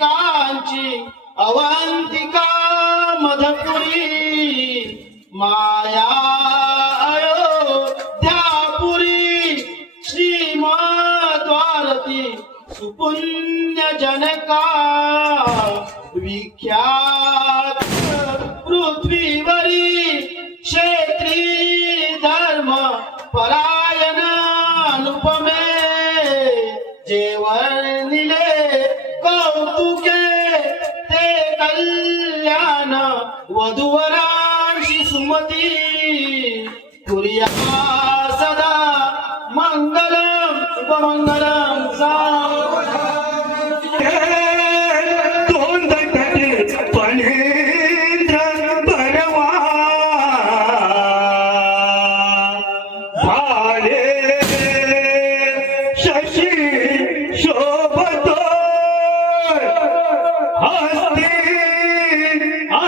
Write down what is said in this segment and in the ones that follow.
कांची अवंतिका मधपुरी. माया अयोध्यापुरी. श्रीमद्वारती सुपुण्य जनका विख्यात वधूवरांशी सुमती कुर्या सदा मंगलम शुभमंगलम दोन दगडे फणींद्र भरवा भाले शशी शोभतो हस्ती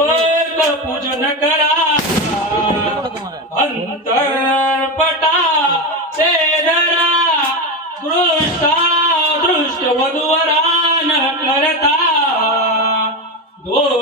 मधुपर्क पूजन करा. अंतरपटा ते धरा दृष्टा दृष्ट न करता. दो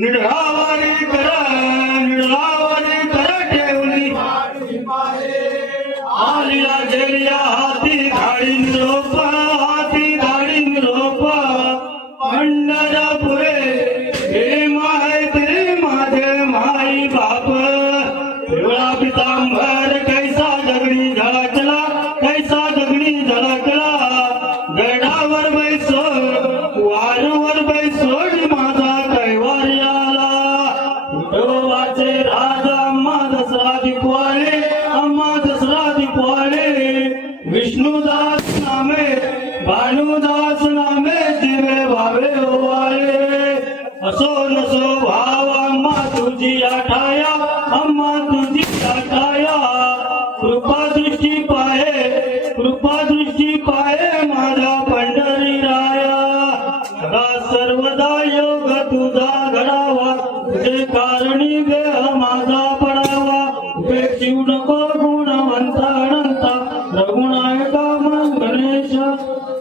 निढावारी करा निढावारी करा ठेवली आलिया हाती धाडी निरोप हाती धाडी निरोप पंढरपुरे हे माय ते माझे माई बाप. पिवळा पितांबर विष्णुदास नामे भानुदास नामे दिवे भावे ओवाळे असो नसो भाव अम्मा तुझी आठाया अम्मा तुझी आठाया. कृपा दृष्टी पाहे कृपा दृष्टी पाहे माझ्या पंढरी राया. सदा सर्वदा योग तुझा घडावा. तुझे कारणी देह माझा पडावा. उपेक्षिव नको गुण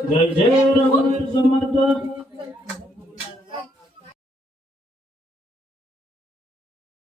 जय जय रघुवीर समर्थ